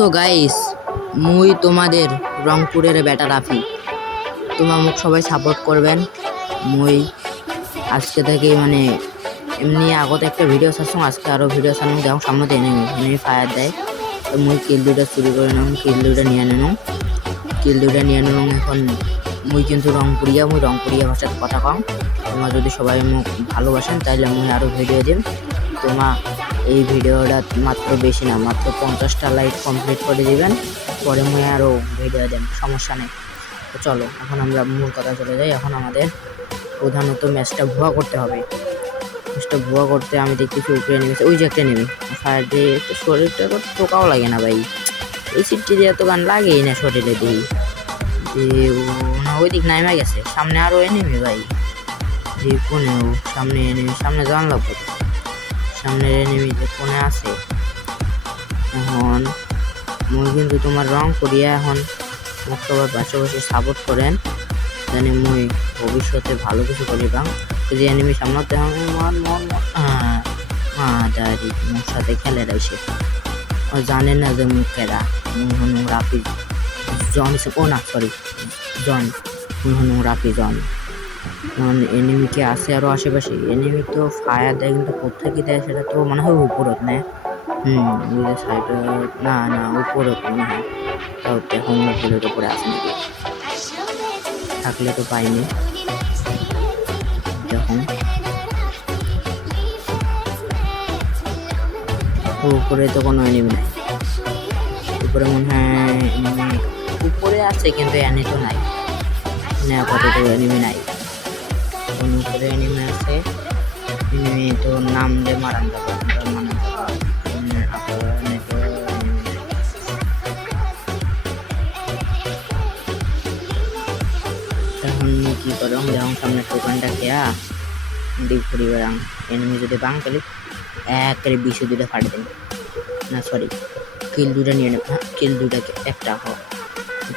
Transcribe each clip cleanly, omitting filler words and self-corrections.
তো গাইস মুই তোমাদের রংপুরের বেটা রাফি, তোমার মুখ সবাই সাপোর্ট করবেন। মুই আজকে থেকে মানে এমনি আগত একটা ভিডিও ছাড়ছো, আজকে আরো ভিডিও ছাড়ুন যেমন সামনে দিয়ে এনিমি ফায়ার দেয়। তো মুই কিল দুইটা চুরি করে নিলাম, কিল দুইটা নিয়ে নিলাম। এখন মুই কিন্তু রংপুরিয়া ভাষার কথা কম। তোমার যদি সবাই মুখ ভালোবাসেন তাহলে মুই আরো ভিডিও দিন। তোমার এই ভিডিওটা মাত্র বেশি না, মাত্র 50টা লাইক কমপ্লিট করে দিবেন, পরে মুই আরও ভিডিও দেন, সমস্যা নেই। তো চলো এখন আমরা মূল কথা চলে যাই। এখন আমাদের প্রধানত ম্যাচটা ভুয়া করতে হবে। ম্যাচটা ভুয়া করতে আমি দেখতেছি উপরে নেমেছে, ওই যে একটা নেমে ফায়ার দিয়ে একটু শরীরটা তো টোকাও লাগে না ভাই, এই সিটটি দিয়ে তো গান লাগেই না শরীরে দিই যে না। ওই দিক নামে গেছে, সামনে আরও এনেমি ভাই, যে কোনে সামনে এনেমি, সামনে জান লাগবো, সামনের এনিমি যে কোনে আছে। এখন মুই কিন্তু তোমার রং করিয়া এখন মোক সবার পাশাপাশি সাপোর্ট করেন, জানি মুই ভবিষ্যতে ভালো কিছু করিবাম। যদি এনিমি সামলাতে হবে মন দাঁড়ি মোর সাথে খেলে রয়েছে, ও জানে না যে মুখ কেরা। মুই রাফি জন, ও না সরি জন, মুই রাফি জন। এনিমিকে আছে আরো আশেপাশে, এনিমি তো ফায়ার দেয় কিন্তু কোথায় দেয় সেটা তো মনে হয় উপরত নেয়। ওই যে সাইডে না উপরত মনে হয়, তাও এখন ভুলের উপরে আছে নাকি, থাকলে তো পাইনি। যখন উপরে তো কোনো এনিমি নাই, উপরে মনে হয় উপরে আছে কিন্তু এনি তো নাই, আপাতত এনিমি নাই। উপরে এনিমি আছে, এনিমি তো নাম দিয়ে মারান যাবে, এখন কি করম, যেমন সামনে দোকানটা খেয়া দিক ঘুরি বেড়াম। এনিমি যদি বাং তাহলে একেবারে 20 দুইটা ফাটে দেন না, সরি কিল দুইটা নিয়ে নেব। হ্যাঁ কিল দুইটাকে একটা হোক,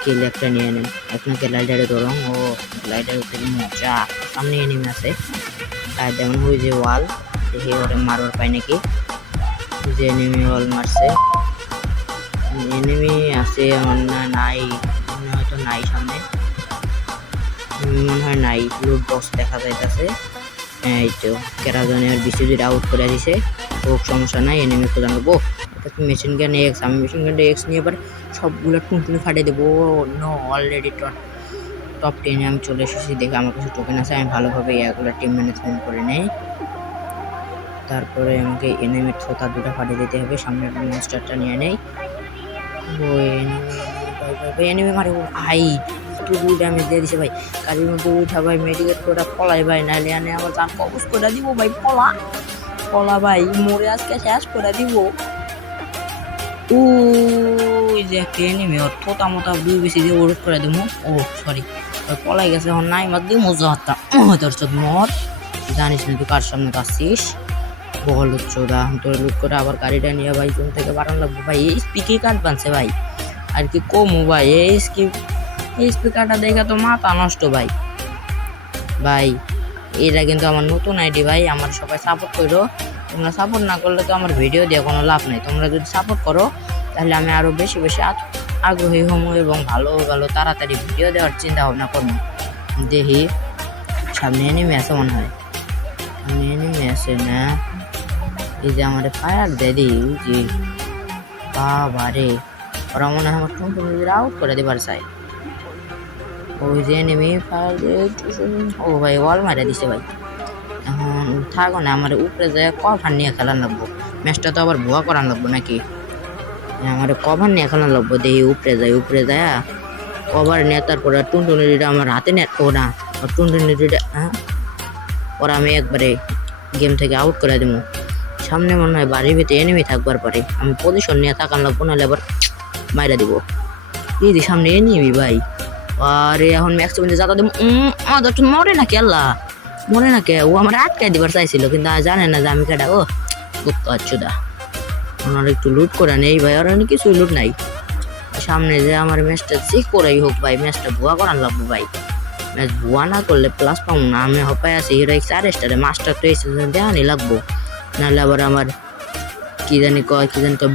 কিল একটা নিয়ে নেন। আপনাকে লাইটারে ধরুন, ও লাইটার উপরে মজা। সামনে এনিমি আছে আর যেমন ওই যে ওয়াল, দেখি ওরে মারোর পাই নাকি, যে এনিমি ওয়াল মারছে। এনিমি আছে নাই, হয়তো নাই, সামনে মনে হয় নাই। লুট বক্স দেখা যাইতেছে, এই তো কেরাজনের 20 আউট করে দিছে। হোক সমস্যা নাই, এনিমি খোঁজা নেবো। মেশিন গান এক্স, আমি মেশিন গান এক্স নিয়ে এবার সবগুলো টুনটুনি ফাটিয়ে দেবো। নো অলরেডি টপ 10-এ আমি চলে এসেছি। দেখে আমার কাছে টোকেন আছে, আমি ভালোভাবে এগুলো টিম ম্যানেজমেন্ট করে নেই। তারপরে আমাকে এনিমির থোতা দুটো ফাটিয়ে দিতে হবে, সামনে মনস্টারটা নিয়ে নেই। এনিমি মারে ভাই, টুকু ড্যামেজ দিয়ে দিছে ভাই। কাজের মধ্যে উঠা ভাই, মেডিকেট করে পলাই ভাই, নাইলে আনে আমার জান কবজ করে দিব ভাই। পলা ভাই, মরে আজকে শেষ করে দিব। ওই যে একটা এনিমি, ওর থোতা মোতা দুই বেশি দিয়ে ওরট করে দেবো। ও সরি পলাই গেছে, এখন নাই মার দিয়ে মজা হতাম তোর চোখ মত। জানিস না তুই কার সামনে কাছিস, বহল চোরা তোর লুট করে আবার গাড়িটা নিয়ে ভাই জুন থেকে বাড়ানো লাগবো ভাই। এই স্পিকে কাট বানছে ভাই, আর কি কমু ভাই। এই স্পিকারটা দেখে তো মাথা নষ্ট ভাই। এটা কিন্তু আমার নতুন আইডি ভাই, আমার সবাই সাপোর্ট করো। তোমরা সাপোর্ট না করলে তো আমার ভিডিও দিয়ে কোনো লাভ নেই। তোমরা যদি সাপোর্ট করো তাহলে আমি আরো বেশি আগ্রহী হবো এবং ভালো তাড়াতাড়ি ভিডিও দেওয়ার চিন্তা ভাবনা করবো। দেখি সামনে এনিমি আছে মনে হয়, সামনে এনিমি আছে না। এই যে আমার ফায়ার দেদি, যে বাবারে ওরা মনে হয় আমার টুনটুনি আউট করে দেবার চাই। ওই যে এনিমি ফায়ার, ও ভাই ওয়াল মারা দিছে ভাই। এখন থাকো না, আমার উপরে যায় কভার নিয়ে খেলান লাগবো। ম্যাচটা তো আবার ভুয়া করান লাগবো নাকি, আমার কভার নিয়ে খেলান লাগবো। দেখি উপরে যায় কভার নিয়ে, তারপরে টুনটুনিটা আমার হাতে নেট ও না, টুনটুনিটা হ্যাঁ ওরা আমি একবারে গেম থেকে আউট করে দেবো। সামনে মনে হয় বাড়ির ভিতরে এনিমি থাকবার পরে আমি পজিশন নিয়ে থাকান লাগবো, নাহলে আবার মাইরা দিব। এই যে সামনে এনিমি ভাই, আরে এখন ম্যাক্স পর্যন্ত যাতা দেবো। মরে না কে, আল্লাহ মরে না কে, ও আমার আটকাই দিবার চাইছিল কিন্তু জানে না যে আমি কেটা। ও আচ্ছা ওনার একটু লুট করে নেই ভাই, আর কিছুই লুট নাই। সামনে যে আমার ম্যাচটা চেক করাই হোক ভাই, ম্যাচটা ভুয়া করান লাগবো ভাই। ম্যাচ ভুয়া না করলে প্লাস পাবো না। আমি হপাই আছি হিরো 4 স্টারে, মাস্টার তো দেওয়ানি লাগবো, নাহলে আবার আমার কি জানি কয়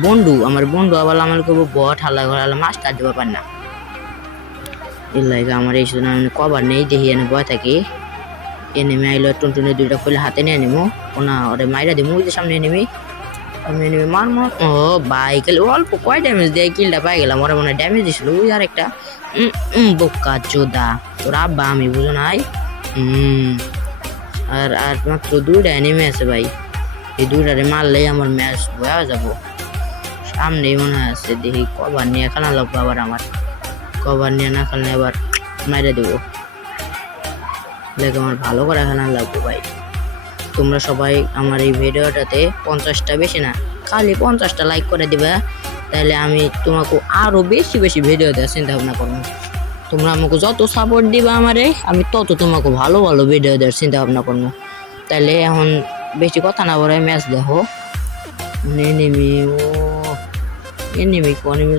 বন্ধু আমার বন্ধু আবার আমার কেবল বট হাল্লা করে হাল্লা মাস্টার দেওয়া পার না এর লাগে আমার এই জন্য আমি কভার নেই দেখি এনে বয় থাকি এনিমি আইলো টুনটুনি দুইটা খুলে হাতে নিয়ে নিবো ওনা ওরে মাইরা দিবো ওই যে সামনে এনিমি মার মার ও ভাই খেলে অল্প কয় ড্যামেজ দিয়ে কিলটা পাই গেলাম ওরা মনে ড্যামেজ দিছিল ওই আর একটা বোকা চোদা তোর আব্বা আমি বুঝো নাই আর আর মাত্র দুইটা এনিমি আছে ভাই এই দুইটারে মারলেই আমার ম্যাচ হয়ে যাবো সামনেই মনে হয় আছে দেখি কভার নিয়ে খেলা লাগবো আবার আমার কভার নিয়ে না খেললে আবার মাইরে দেবো দেখে আমার ভালো করে খেলা লাগবো ভাই তোমরা সবাই আমার এই ভিডিওটাতে 50টা বেশি না খালি 50টা লাইক করে দিবে তাহলে আমি তোমাকে আরো বেশি বেশি ভিডিও দেওয়ার চিন্তা ভাবনা করবো তোমরা আমাকে যত সাপোর্ট দিবে আমারে আমি তত তোমাকে ভালো ভালো ভিডিও দেওয়ার চিন্তা ভাবনা করবো তাহলে এখন বেশি কথা না বলে ম্যাচ দেখো এনিমি ও এনিমি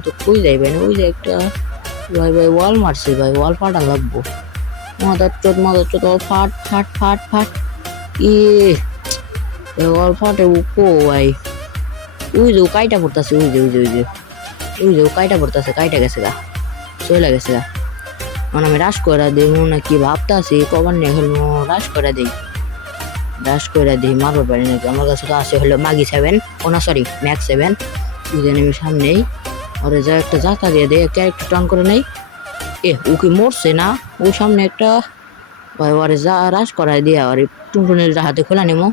তো খুঁজ যাইবে না ওই যে একটা ভাই ভাই ওয়াল মারছে ভাই ওয়াল ফাটা লাগবো মাদার চোদ ফাট ফাট ফাট ফাট ওয়াল ফাটে উপো ভাই ওই যে কাইটা পড়তেছে ওই যে কাইটা পড়তেছে কাইটা গেছে গা চলে গেছে গা মানে আমি রাশ করে দিই না কি ভাবতেছি কবার নিয়ে খেলবো রাশ করে দিই মারবার পারি নাকি আমার কাছে তো আসে হলো মাগি 7 ওনা সরি ম্যাক্স 7 দুজন আমি সামনেই ওরে যা একটা জাতা দিয়ে দেয় ক্যারেক্টার টান করে নেই ও কি মরছে না ও সামনে একটা ভাই ওরে যা রাশ করাই দিয়া ওরে টুনটুনির হাতে খোলা নেমো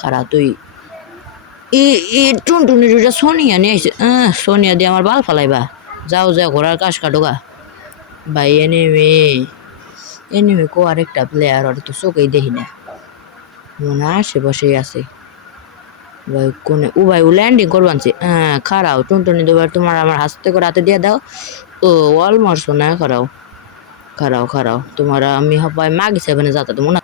খারাপ তুই টুনটুনির সোনিয়া নিয়ে আসছে সোনিয়া দিয়ে আমার বাল ফালাইবা যাও ঘোড়ার কাজ কাটোগা ভাই এনিমি কো আরেকটা প্লেয়ার ওর তো চোখেই দেখি না মনে আশেপাশেই আছে ভাই কোনে ও ভাই ও ল্যান্ডিং করবানছে খারাও টুনটুনি দুবার তোমার আমার হাসতে করে হাতে দিয়ে দাও ও ওয়াল মারছো না খারাও তোমার আমি ভাই মাগি 7 যাতা তো মনে